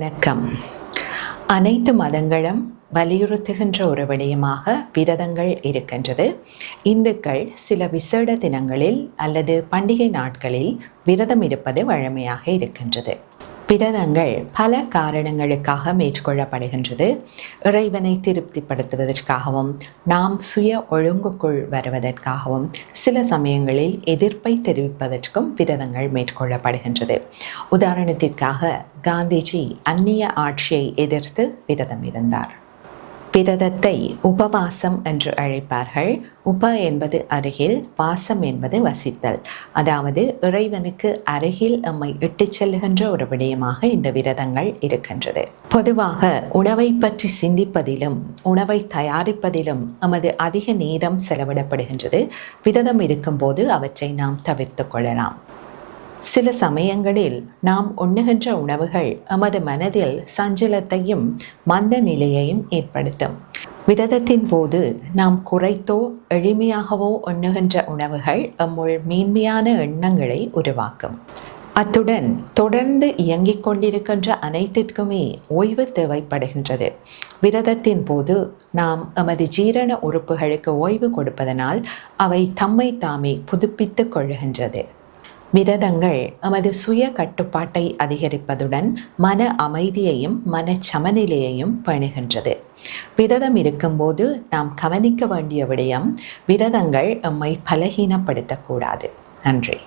வணக்கம். அனைத்து மதங்களும் வலியுறுத்துகின்ற ஒரு விடயமாக விரதங்கள் இருக்கின்றது. இந்துக்கள் சில விசேட தினங்களில் அல்லது பண்டிகை நாட்களில் விரதம் இருப்பது வழமையாக இருக்கின்றது. விரதங்கள் பல காரணங்களுக்காக மேற்கொள்ளப்படுகின்றது. இறைவனை திருப்திப்படுத்துவதற்காகவும், நாம் சுய ஒழுங்குக்குள் வருவதற்காகவும், சில சமயங்களில் எதிர்ப்பை தெரிவிப்பதற்கும் விரதங்கள் மேற்கொள்ளப்படுகின்றது. உதாரணத்திற்காக காந்திஜி அந்நிய ஆட்சியை எதிர்த்து விரதம் இருந்தார். விரதத்தை உபவாசம் என்று அழைப்பார்கள். உப என்பது அருகில், வாசம் என்பது வசித்தல். அதாவது இறைவனுக்கு அருகில் நம்மை இட்டுச் செல்லுகின்ற ஒரு விடயமாக இந்த விரதங்கள் இருக்கின்றது. பொதுவாக உணவை பற்றி சிந்திப்பதிலும் உணவை தயாரிப்பதிலும் நமது அதிக நேரம் செலவிடப்படுகின்றது. விரதம் இருக்கும்போது அவற்றை நாம் தவிர்த்து கொள்ளலாம். சில சமயங்களில் நாம் உண்ணுகின்ற உணவுகள் நமது மனதில் சஞ்சலத்தையும் மந்த நிலையையும் ஏற்படுத்தும். விரதத்தின் போது நாம் குறைத்தோ எளிமையாகவோ உண்ணுகின்ற உணவுகள் நம்முள் மேன்மையான எண்ணங்களை உருவாக்கும். அத்துடன் தொடர்ந்து இயங்கிக் கொண்டிருக்கின்ற அனைத்திற்குமே ஓய்வு தேவைப்படுகின்றது. விரதத்தின் போது நாம் நமது ஜீரண உறுப்புகளுக்கு ஓய்வு கொடுப்பதனால் அவை தம்மை தாமே புதுப்பித்துக் கொள்ளுகின்றது. விரதங்கள் நமது சுய கட்டுப்பாட்டை அதிகரிப்பதுடன் மன அமைதியையும் மன சமநிலையையும் பேணுகின்றது. விரதம் இருக்கும்போது நாம் கவனிக்க வேண்டிய விடயம், விரதங்கள் நம்மை பலகீனப்படுத்தக்கூடாது. நன்றி.